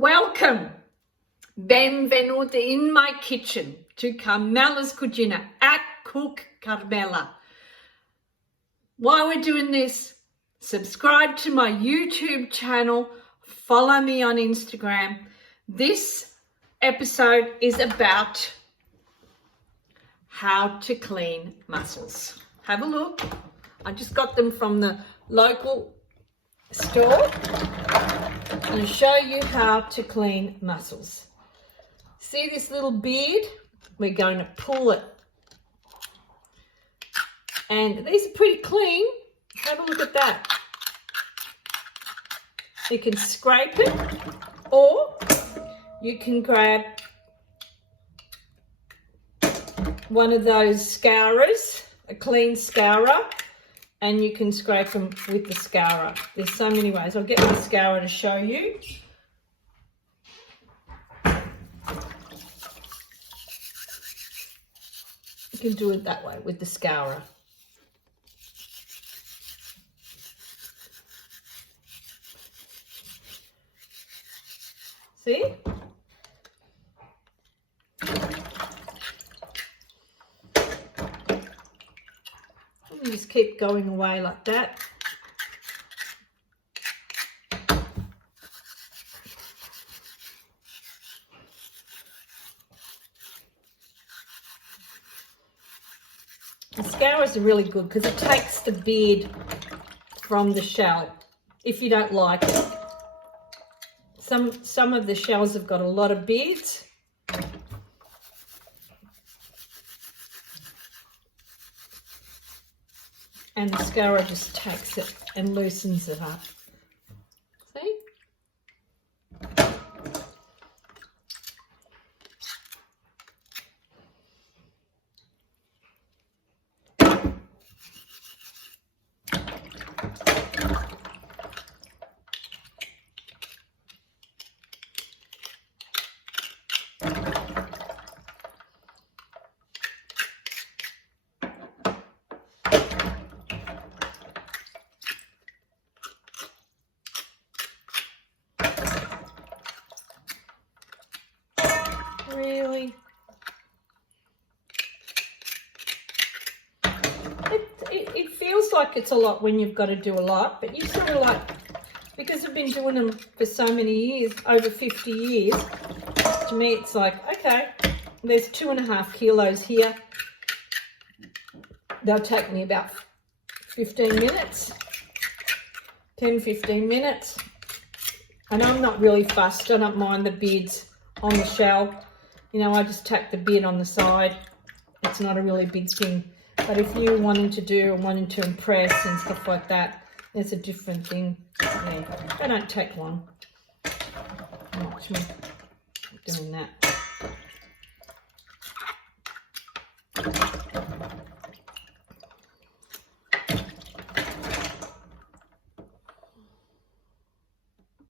Welcome, benvenuti in my kitchen to Carmela's Cucina at Cook Carmela. While we're doing this, subscribe to my YouTube channel, follow me on Instagram. This episode is about how to clean mussels. Have a look. I just got them from the local store. I'm going to show you how to clean mussels. See this little beard? We're going to pull it. And these are pretty clean. Have a look at that. You can scrape it, or you can grab one of those scourers, a clean scourer, and you can scrape them with the scourer. There's so many ways. I'll get the scourer to show you. You can do it that way with the scourer. See? You just keep going away like that. The scourers are really good because it takes the beard from the shell if you don't like it. Some of the shells have got a lot of beards. And the scourer just takes it and loosens it up. See? Really? It feels like it's a lot when you've got to do a lot, but you sort of like, because I've been doing them for so many years, over 50 years, to me it's like, okay, there's 2.5 kilos here. They'll take me about 15 minutes, 10-15 minutes. And I'm not really fussed. I don't mind the beards on the shell. You know, I just tack the beard on the side. It's not a really big thing. But if you're wanting to impress and stuff like that, it's a different thing. Yeah, I don't take long. Watch me doing that.